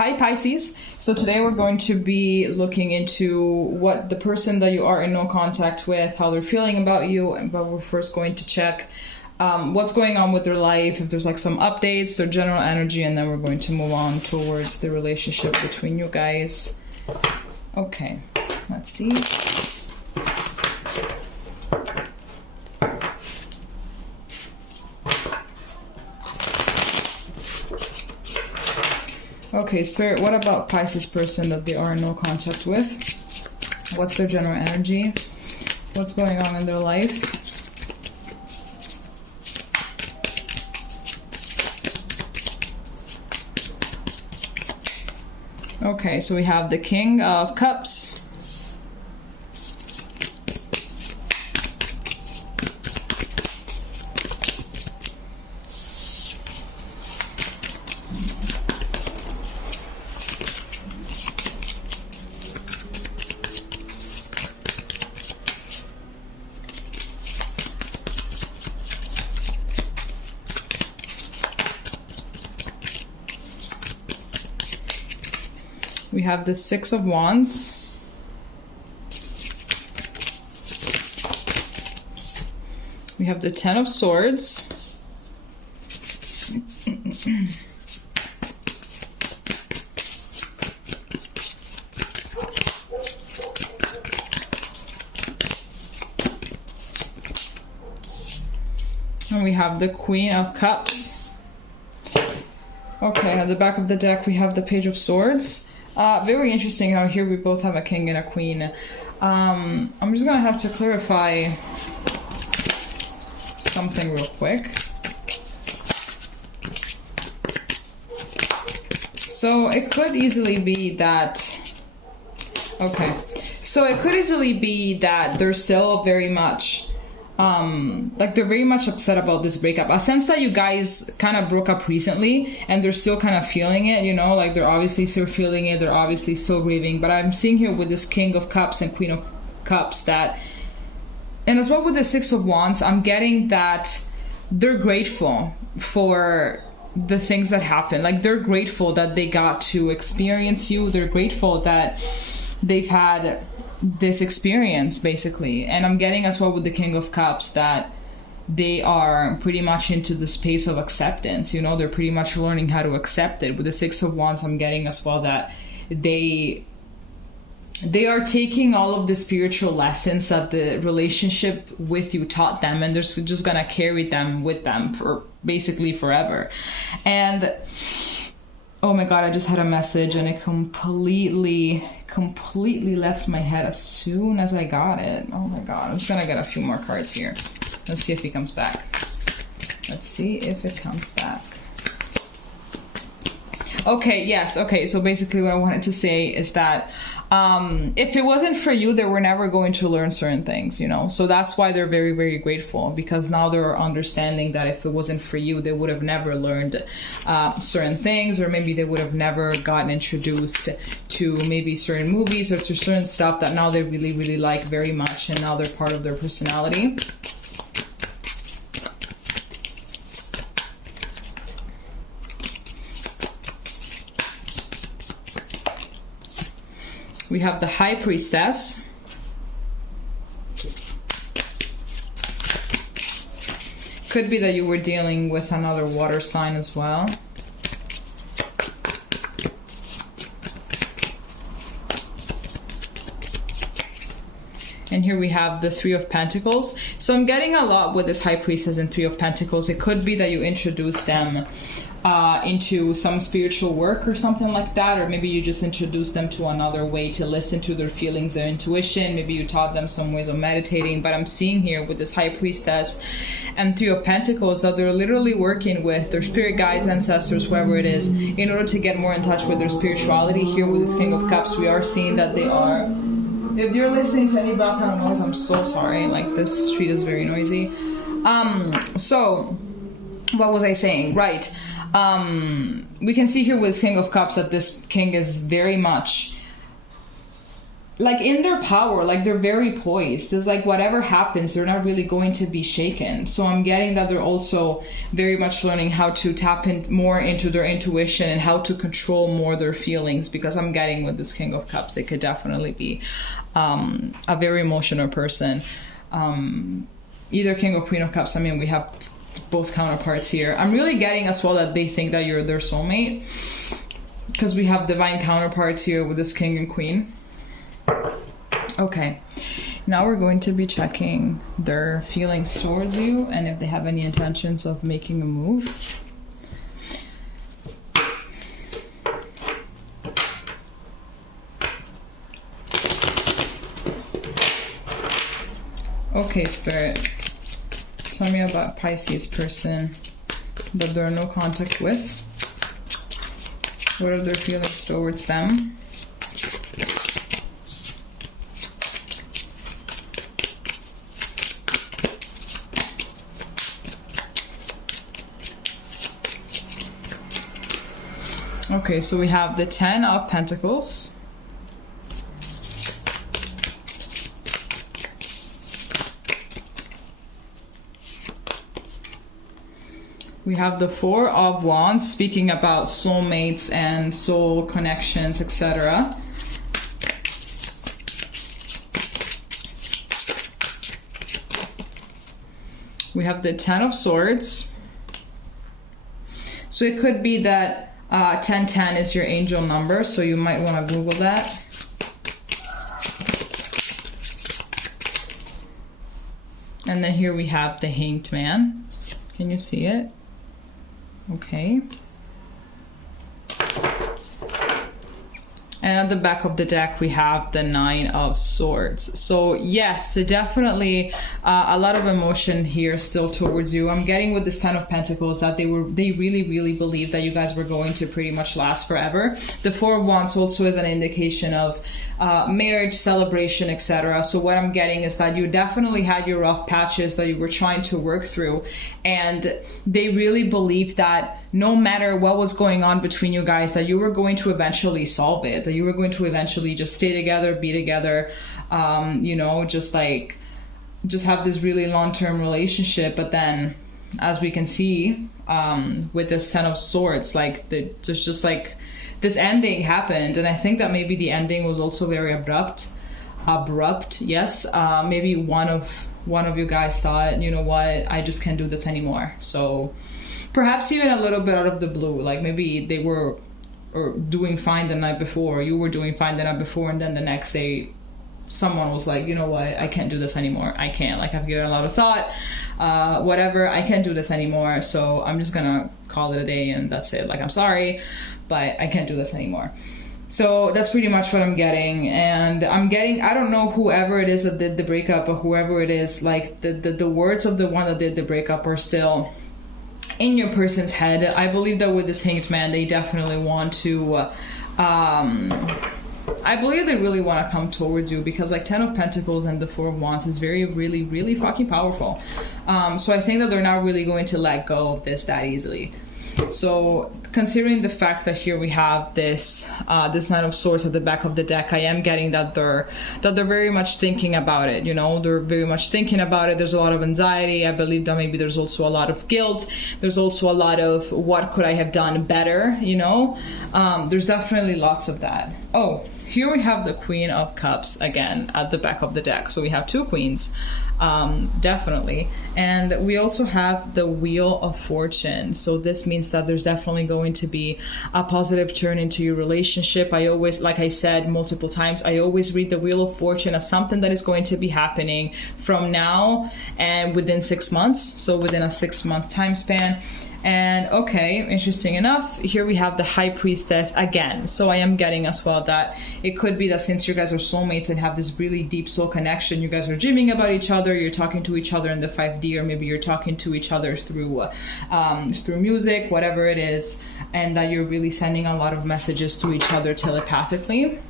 Hi Pisces. So today we're going to be looking into what the person that you are in no contact with, how they're feeling about you, but we're first going to check what's going on with their life, if there's like some updates, their general energy, and then we're going to move on towards the relationship between you guys. Okay, let's see. Okay, Spirit, what about Pisces person that they are in no contact with? What's their general energy? What's going on in their life? Okay, so we have the King of Cups. We have the Six of Wands. We have the Ten of Swords. And we have the Queen of Cups. Okay, at the back of the deck we have the Page of Swords. Very interesting how here we both have a king and a queen. I'm just gonna have to clarify something real quick. So it could easily be that... Okay. So it could easily be that they're still very much... like they're very much upset about this breakup. I sense that you guys kind of broke up recently and they're still kind of feeling it, you know, like they're obviously still feeling it, they're obviously still grieving. But I'm seeing here with this King of Cups and Queen of Cups that, and as well with the Six of Wands, I'm getting that they're grateful for the things that happen. Like they're grateful that they got to experience you. They're grateful that they've had this experience basically. And I'm getting as well with the King of Cups that they are pretty much into the space of acceptance, you know, they're pretty much learning how to accept it. With the Six of Wands, I'm getting as well that they are taking all of the spiritual lessons that the relationship with you taught them, and they're just gonna carry them with them for basically forever. And oh my god, I just had a message and it completely left my head as soon as I got it. Oh my god, I'm just gonna get a few more cards here. Let's see if he comes back. Let's see if it comes back. Okay, yes, okay, so basically what I wanted to say is that if it wasn't for you, they were never going to learn certain things, you know? So that's why they're very, very grateful, because now they're understanding that if it wasn't for you, they would have never learned certain things, or maybe they would have never gotten introduced to maybe certain movies or to certain stuff that now they really, really like very much, and now they're part of their personality. We have the High Priestess. Could be that you were dealing with another water sign as well. And here we have the Three of Pentacles. So I'm getting a lot with this High Priestess and Three of Pentacles. It could be that you introduce them into some spiritual work or something like that, or maybe you just introduced them to another way to listen to their feelings, their intuition. Maybe you taught them some ways of meditating. But I'm seeing here with this High Priestess and Three of Pentacles that they're literally working with their spirit guides, ancestors, whoever it is, in order to get more in touch with their spirituality. Here with this King of Cups, we are seeing that they are... If you're listening to any background noise, I'm so sorry. Like, this street is very noisy. So what was I saying? Right. We can see here with King of Cups that this king is very much like in their power, like they're very poised. It's like whatever happens, they're not really going to be shaken. So I'm getting that they're also very much learning how to tap in more into their intuition and how to control more their feelings, because I'm getting with this King of Cups, they could definitely be a very emotional person. Either King or Queen of Cups. I mean, we have both counterparts here. I'm really getting as well that they think that you're their soulmate, because we have divine counterparts here with this King and Queen. Okay, now we're going to be checking their feelings towards you and if they have any intentions of making a move. Okay, Spirit, tell me about Pisces person that they're in no contact with. What are their feelings towards them? Okay, so we have the 10 of Pentacles. We have the 4 of Wands, speaking about soulmates and soul connections, etc. We have the 10 of Swords. So it could be that 1010 is your angel number, so you might want to Google that. And then here we have the Hanged Man. Can you see it? Okay. And at the back of the deck, we have the 9 of Swords. So yes, definitely a lot of emotion here still towards you. I'm getting with this 10 of Pentacles that they really, really believe that you guys were going to pretty much last forever. The 4 of Wands also is an indication of marriage, celebration, etc. So what I'm getting is that you definitely had your rough patches that you were trying to work through, and they really believed that no matter what was going on between you guys, that you were going to eventually solve it, that you were going to eventually just stay together, be together, you know, just have this really long-term relationship. But then, as we can see, with this 10 of Swords, like there's just like this ending happened, and I think that maybe the ending was also very abrupt. Yes, maybe one of you guys thought, you know what, I just can't do this anymore. So perhaps even a little bit out of the blue, like maybe they were doing fine the night before, you were doing fine the night before, and then the next day someone was like, you know what, I can't do this anymore. I can't, like, I've given a lot of thought, whatever, I can't do this anymore, so I'm just gonna call it a day and that's it. Like, I'm sorry, but I can't do this anymore. So that's pretty much what I'm getting. And I'm getting, I don't know whoever it is that did the breakup, or whoever it is, like the words of the one that did the breakup are still in your person's head. I believe that with this Hanged Man, they definitely want to I believe they really want to come towards you, because like 10 of Pentacles and the 4 of Wands is very, really, really fucking powerful. So I think that they're not really going to let go of this that easily. So considering the fact that here we have this this 9 of Swords at the back of the deck, I am getting that they're very much thinking about it. You know, they're very much thinking about it. There's a lot of anxiety. I believe that maybe there's also a lot of guilt. There's also a lot of what could I have done better, you know. There's definitely lots of that. Oh, here we have the Queen of Cups again at the back of the deck. So we have 2 queens. Definitely. And we also have the Wheel of Fortune. So this means that there's definitely going to be a positive turn into your relationship. I always, like I said multiple times, I always read the Wheel of Fortune as something that is going to be happening from now and within 6 months. So within a 6-month time span. And okay, interesting enough, here we have the High Priestess again. So I am getting as well that it could be that since you guys are soulmates and have this really deep soul connection, you guys are dreaming about each other, you're talking to each other in the 5D, or maybe you're talking to each other through music, whatever it is, and that you're really sending a lot of messages to each other telepathically.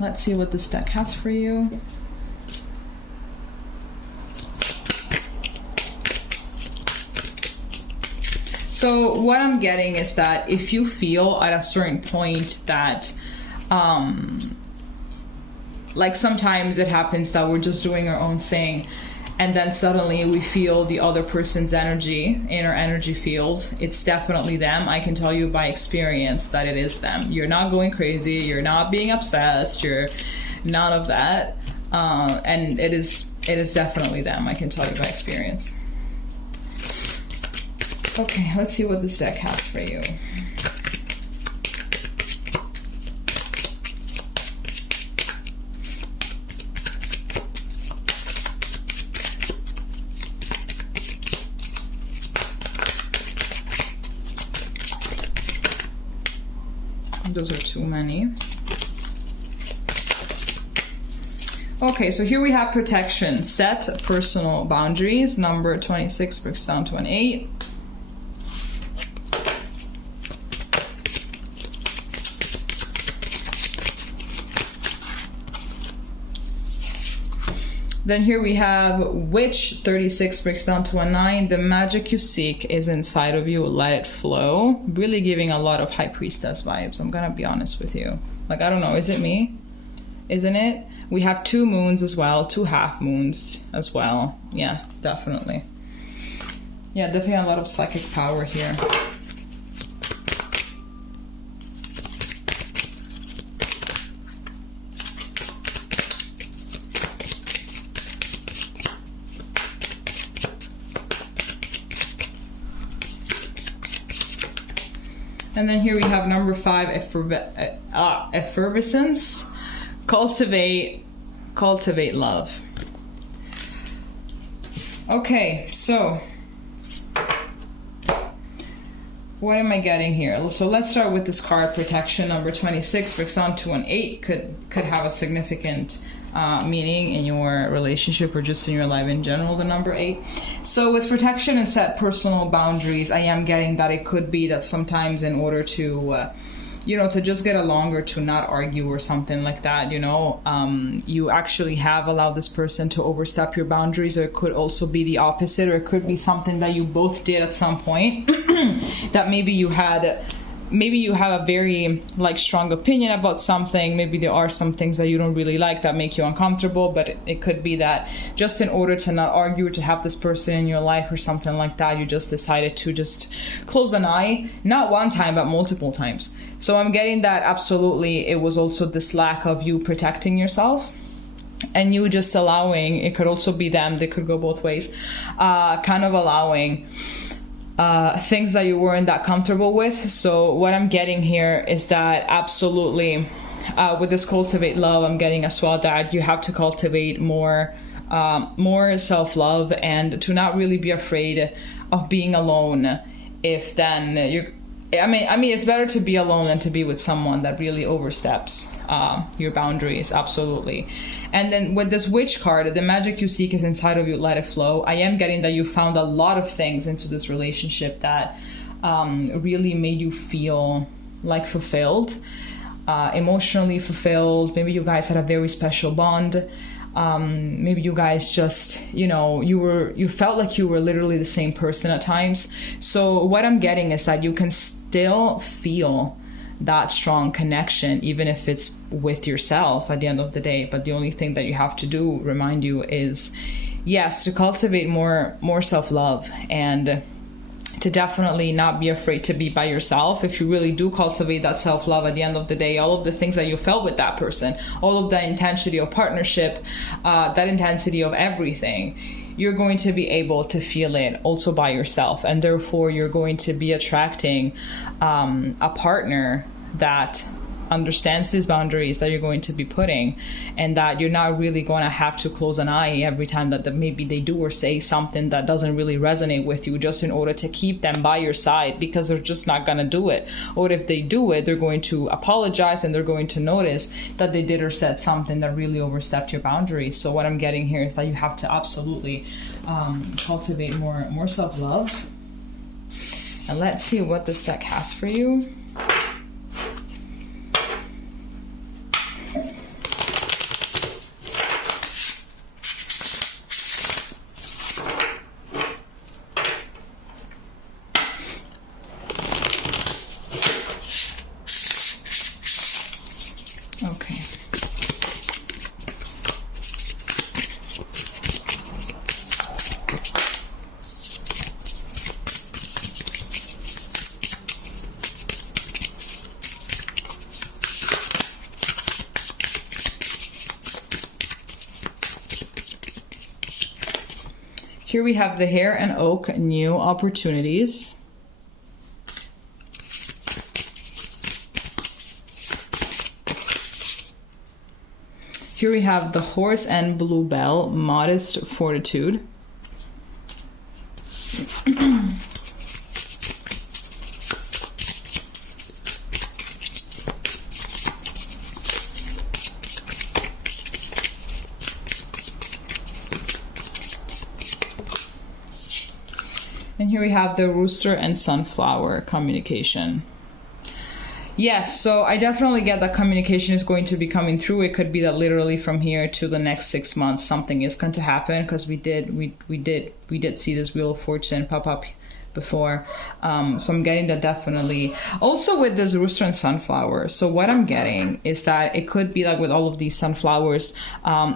Let's see what this deck has for you. So what I'm getting is that if you feel at a certain point that Like sometimes it happens that we're just doing our own thing, and then suddenly we feel the other person's energy in our energy field. It's definitely them. I can tell you by experience that it is them. You're not going crazy. You're not being obsessed. You're none of that. And it is definitely them. I can tell you by experience. Okay, let's see what this deck has for you. Those are too many. Okay, so here we have protection. Set personal boundaries. Number 26 breaks down to an 8. Then here we have Witch, 36 breaks down to a 9. The magic you seek is inside of you. Let it flow. Really giving a lot of High Priestess vibes. I'm gonna be honest with you. Like, I don't know, is it me? Isn't it? We have 2 moons as well, 2 half moons as well. Yeah, definitely. Yeah, definitely a lot of psychic power here. And then here we have number 5, effervescence. Cultivate love. Okay, so what am I getting here? So let's start with this card, protection. Number 26 breaks down to an 8. Could have a significant meaning in your relationship or just in your life in general, the number 8. So with protection and set personal boundaries, I am getting that it could be that sometimes in order to to just get along or to not argue or something like that, you actually have allowed this person to overstep your boundaries, or it could also be the opposite, or it could be something that you both did at some point that maybe you have a very strong opinion about something. Maybe there are some things that you don't really like that make you uncomfortable, but it could be that just in order to not argue or to have this person in your life or something like that, you just decided to just close an eye, not one time, but multiple times. So I'm getting that absolutely it was also this lack of you protecting yourself and you just allowing, it could also be them, they could go both ways, kind of allowing things that you weren't that comfortable with. So what I'm getting here is that absolutely with this cultivate love, I'm getting as well that you have to cultivate more self-love and to not really be afraid of being alone. If then I mean, it's better to be alone than to be with someone that really oversteps your boundaries, absolutely. And then with this witch card, the magic you seek is inside of you, let it flow. I am getting that you found a lot of things into this relationship that really made you feel like fulfilled, emotionally fulfilled. Maybe you guys had a very special bond. Maybe you guys just, you felt like you were literally the same person at times. So what I'm getting is that you can still feel that strong connection, even if it's with yourself at the end of the day. But the only thing that you have to do, remind you, is yes, to cultivate more self-love and to definitely not be afraid to be by yourself. If you really do cultivate that self-love, at the end of the day, all of the things that you felt with that person, all of that intensity of partnership, that intensity of everything, you're going to be able to feel it also by yourself. And therefore, you're going to be attracting a partner that understands these boundaries that you're going to be putting, and that you're not really going to have to close an eye every time that maybe they do or say something that doesn't really resonate with you, just in order to keep them by your side, because they're just not going to do it. Or if they do it, they're going to apologize and they're going to notice that they did or said something that really overstepped your boundaries. So what I'm getting here is that you have to absolutely cultivate more self-love. And let's see what this deck has for you. Here we have the Hare and Oak, new opportunities. Here we have the Horse and Bluebell, modest fortitude. And here we have the Rooster and Sunflower, communication. Yes, so I definitely get that communication is going to be coming through. It could be that literally from here to the next 6 months something is going to happen, because we did see this Wheel of Fortune pop up before. So I'm getting that definitely. Also with this Rooster and Sunflower, so what I'm getting is that it could be like with all of these sunflowers,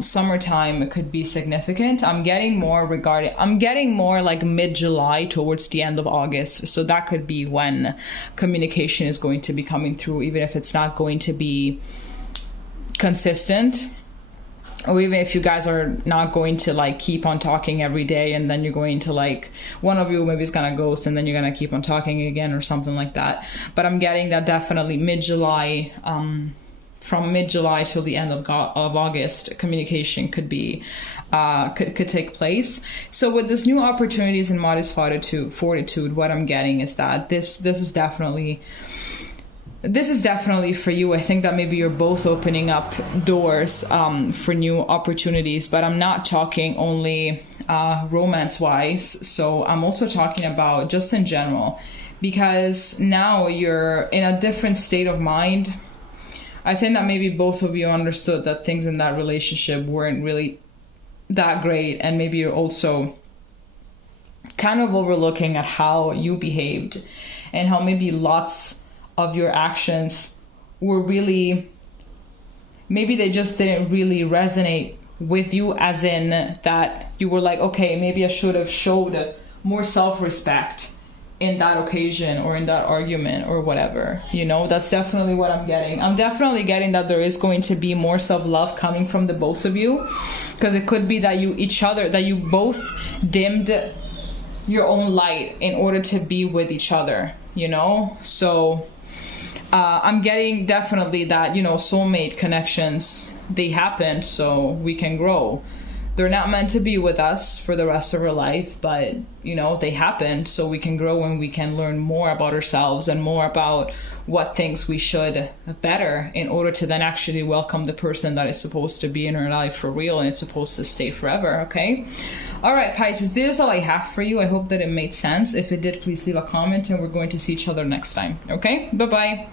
summertime, it could be significant. I'm getting more like mid-July towards the end of August. So that could be when communication is going to be coming through, even if it's not going to be consistent. Or even if you guys are not going to like keep on talking every day, and then you're going to like, one of you maybe is gonna ghost and then you're gonna keep on talking again or something like that. But I'm getting that definitely mid-July, from mid-July till the end of August, communication could be could take place. So with this new opportunities and modest fortitude, what I'm getting is that this is definitely for you. I think that maybe you're both opening up doors for new opportunities, but I'm not talking only romance-wise. So I'm also talking about just in general, because now you're in a different state of mind. I think that maybe both of you understood that things in that relationship weren't really that great, and maybe you're also kind of overlooking at how you behaved and how maybe lots of your actions were really, maybe they just didn't really resonate with you, as in that you were like, okay, maybe I should have showed more self-respect in that occasion or in that argument or whatever, you know. That's definitely what I'm getting. I'm definitely getting that there is going to be more self-love coming from the both of you, because it could be that you both dimmed your own light in order to be with each other, you know. So I'm getting definitely that, you know, soulmate connections, they happen so we can grow. They're not meant to be with us for the rest of our life, but, you know, they happen so we can grow and we can learn more about ourselves and more about what things we should better in order to then actually welcome the person that is supposed to be in our life for real and it's supposed to stay forever, okay? All right, Pisces, this is all I have for you. I hope that it made sense. If it did, please leave a comment and we're going to see each other next time, okay? Bye-bye.